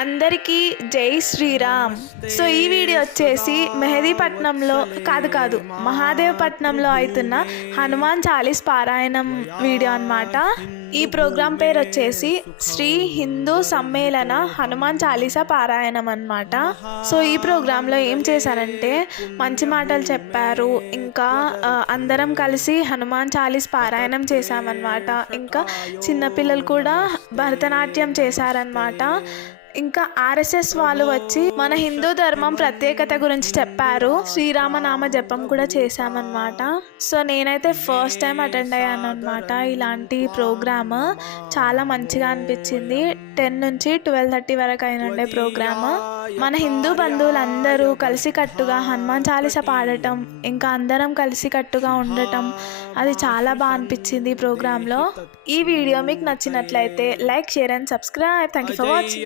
అందరికీ జై శ్రీరామ్. సో ఈ వీడియో వచ్చేసి మెహదీపట్నంలో కాదు మహాదేవపట్నంలో అవుతున్న హనుమాన్ చాలీస్ పారాయణం వీడియో అన్నమాట. ఈ ప్రోగ్రాం పేరు వచ్చేసి శ్రీ హిందూ సమ్మేళన హనుమాన్ చాలీసా పారాయణం అన్నమాట. సో ఈ ప్రోగ్రాంలో ఏం చేశారంటే మంచి మాటలు చెప్పారు, ఇంకా అందరం కలిసి హనుమాన్ చాలీస్ పారాయణం చేశామన్నమాట. ఇంకా చిన్నపిల్లలు కూడా భరతనాట్యం చేశారన్నమాట. ఇంకా ఆర్ఎస్ఎస్ వాళ్ళు వచ్చి మన హిందూ ధర్మం ప్రత్యేకత గురించి చెప్పారు. శ్రీరామనామ జపం కూడా చేశామన్నమాట. సో నేనైతే ఫస్ట్ టైం అటెండ్ అయ్యాను అనమాట ఇలాంటి ప్రోగ్రామ్. చాలా మంచిగా అనిపించింది. 10 నుంచి 12:30 వరకు అయినండే ప్రోగ్రామ్. మన హిందూ బంధువులందరూ కలిసికట్టుగా హనుమాన్ చాలీసా పాడటం, ఇంకా అందరం కలిసికట్టుగా ఉండటం, అది చాలా బాగా అనిపించింది ఈ ప్రోగ్రాంలో. ఈ వీడియో మీకు నచ్చినట్లయితే like, share and subscribe. Thank you for watching.